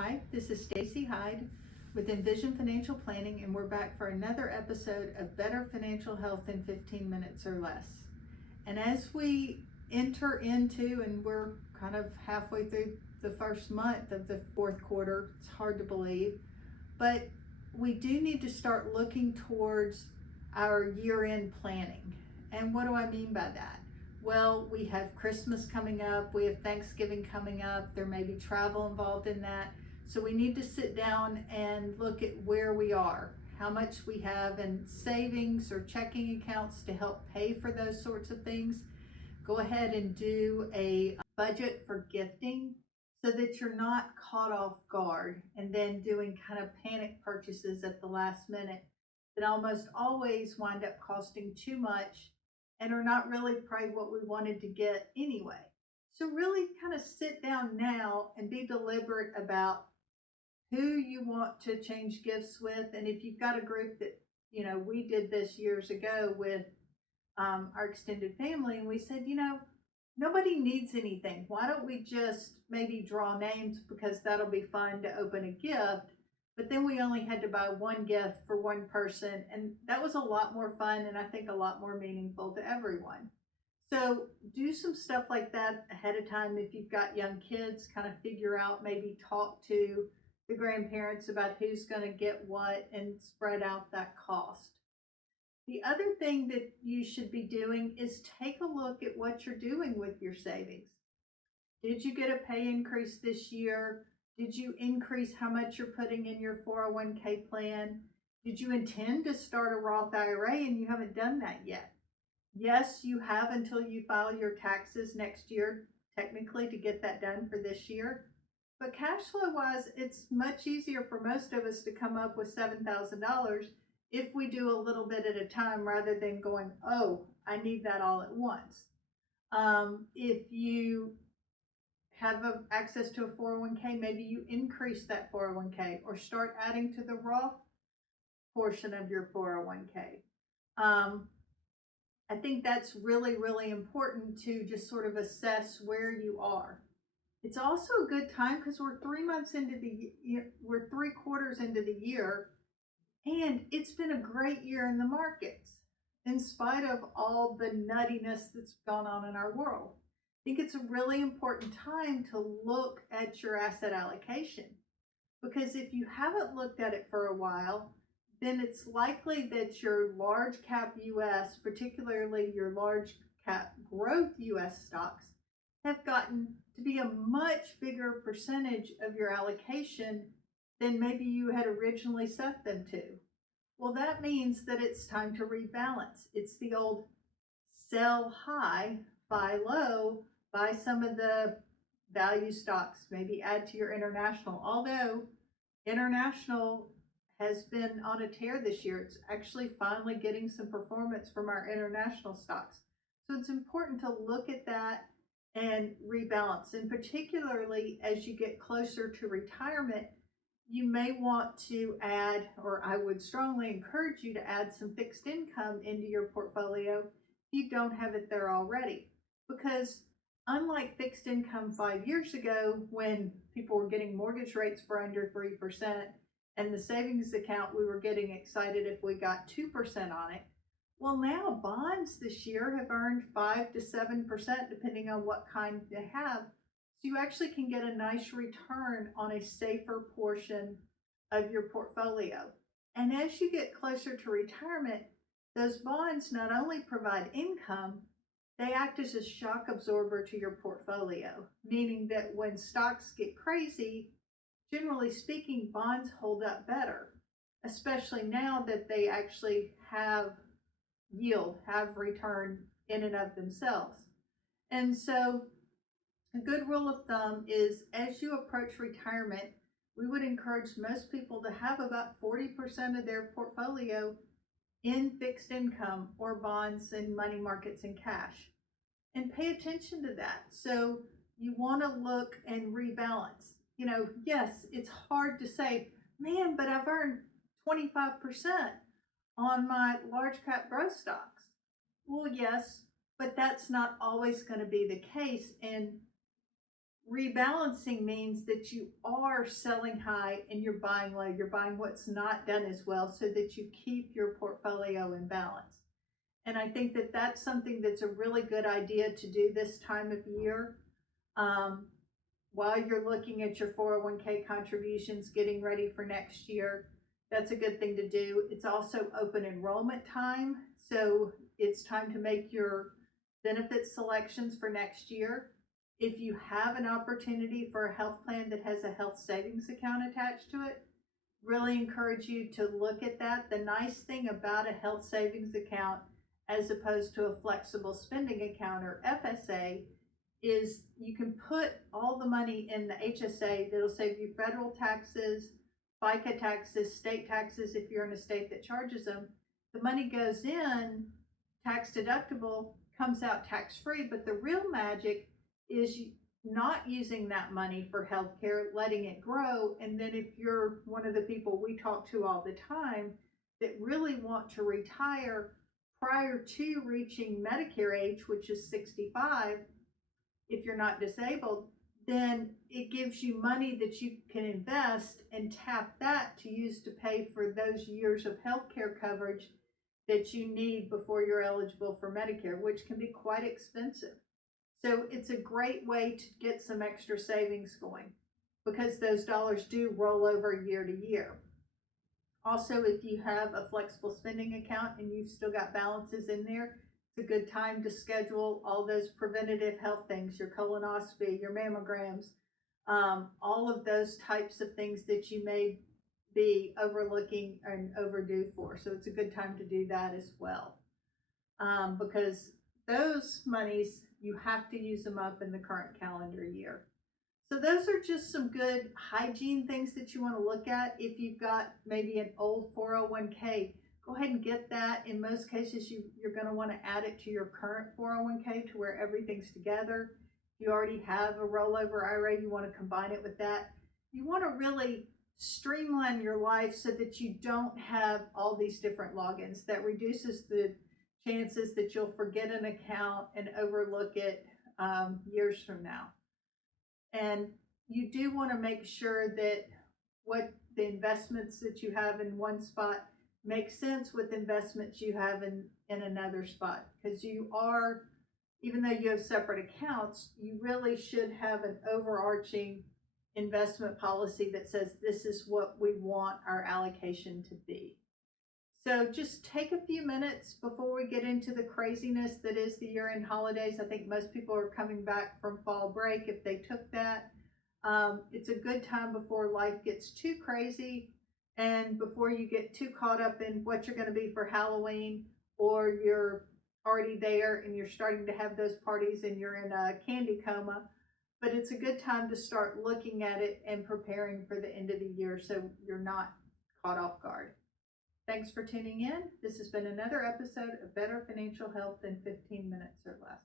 Hi, this is Stacy Hyde with Envision Financial Planning, and we're back for another episode of Better Financial Health in 15 Minutes or Less. And as we enter into, and we're kind of halfway through the first month of the fourth quarter, it's hard to believe, but we do need to start looking towards our year-end planning. And what do I mean by that? Well, we have Christmas coming up, we have Thanksgiving coming up, there may be travel involved in that. So we need to sit down and look at where we are, how much we have in savings or checking accounts to help pay for those sorts of things. Go ahead and do a budget for gifting so that you're not caught off guard and then doing kind of panic purchases at the last minute that almost always wind up costing too much and are not really probably what we wanted to get anyway. So really kind of sit down now and be deliberate about who you want to change gifts with. And if you've got a group that, we did this years ago with our extended family, and we said, nobody needs anything. Why don't we just maybe draw names, because that'll be fun to open a gift. But then we only had to buy one gift for one person, and that was a lot more fun and I think a lot more meaningful to everyone. So do some stuff like that ahead of time. If you've got young kids, kind of figure out, maybe talk to the grandparents about who's going to get what and spread out that cost. The other thing that you should be doing is take a look at what you're doing with your savings. Did you get a pay increase this year? Did you increase how much you're putting in your 401k plan? Did you intend to start a Roth IRA and you haven't done that yet? Yes, you have until you file your taxes next year, technically, to get that done for this year. But cash flow wise, it's much easier for most of us to come up with $7,000 if we do a little bit at a time rather than going, oh, I need that all at once. If you have access to a 401k, maybe you increase that 401k or start adding to the Roth portion of your 401k. I think that's really, really important to just sort of assess where you are. It's also a good time because we're 3 months into the year, we're 3 quarters into the year, and it's been a great year in the markets in spite of all the nuttiness that's gone on in our world. I think it's a really important time to look at your asset allocation, because if you haven't looked at it for a while, then it's likely that your large cap US, particularly your large cap growth US stocks, have gotten to be a much bigger percentage of your allocation than maybe you had originally set them to. Well, that means that it's time to rebalance. It's the old sell high, buy low, buy some of the value stocks, maybe add to your international. Although international has been on a tear this year, it's actually finally getting some performance from our international stocks. So it's important to look at that and rebalance. And particularly as you get closer to retirement, you may want to add, or I would strongly encourage you to add some fixed income into your portfolio if you don't have it there already. Because unlike fixed income 5 years ago, when people were getting mortgage rates for under 3%, and the savings account, we were getting excited if we got 2% on it. Well, now bonds this year have earned 5 to 7%, depending on what kind they have. So you actually can get a nice return on a safer portion of your portfolio. And as you get closer to retirement, those bonds not only provide income, they act as a shock absorber to your portfolio, meaning that when stocks get crazy, generally speaking, bonds hold up better, especially now that they actually have yield, have return in and of themselves. And so a good rule of thumb is, as you approach retirement, we would encourage most people to have about 40% of their portfolio in fixed income or bonds and money markets and cash. And pay attention to that. So you want to look and rebalance. Yes, it's hard to say, man, but I've earned 25% on my large cap growth stocks. Well, yes, but that's not always going to be the case. And Rebalancing means that you are selling high and you're buying low. You're buying what's not done as well so that you keep your portfolio in balance. And I think that that's something that's a really good idea to do this time of year. Um, while you're looking at your 401k contributions, getting ready for next year, that's a good thing to do. It's also open enrollment time. So it's time to make your benefit selections for next year. If you have an opportunity for a health plan that has a health savings account attached to it, really encourage you to look at that. The nice thing about a health savings account, as opposed to a flexible spending account or FSA, is you can put all the money in the HSA that'll save you federal taxes, FICA taxes, state taxes if you're in a state that charges them. The money goes in tax deductible, comes out tax free, but the real magic is not using that money for healthcare, letting it grow. And then if you're one of the people we talk to all the time that really want to retire prior to reaching Medicare age, which is 65, if you're not disabled, then it gives you money that you can invest and tap that to use to pay for those years of healthcare coverage that you need before you're eligible for Medicare, which can be quite expensive. So it's a great way to get some extra savings going because those dollars do roll over year to year. Also, if you have a flexible spending account and you've still got balances in there, it's a good time to schedule all those preventative health things, your colonoscopy, your mammograms, all of those types of things that you may be overlooking and overdue for. So it's a good time to do that as well, because those monies, you have to use them up in the current calendar year. So those are just some good hygiene things that you want to look at. If you've got maybe an old 401k, go ahead and get that. In most cases, you're going to want to add it to your current 401k to where everything's together. If you already have a rollover IRA, you want to combine it with that. You want to really streamline your life so that you don't have all these different logins. That reduces the chances that you'll forget an account and overlook it years from now. And you do want to make sure that what the investments that you have in one spot make sense with investments you have in another spot, because you are, even though you have separate accounts, you really should have an overarching investment policy that says this is what we want our allocation to be. So just take a few minutes before we get into the craziness that is the year-end holidays. I think most people are coming back from fall break if they took that. It's a good time before life gets too crazy and before you get too caught up in what you're going to be for Halloween, or you're already there and you're starting to have those parties and you're in a candy coma. But it's a good time to start looking at it and preparing for the end of the year so you're not caught off guard. Thanks for tuning in. This has been another episode of Better Financial Health in 15 Minutes or Less.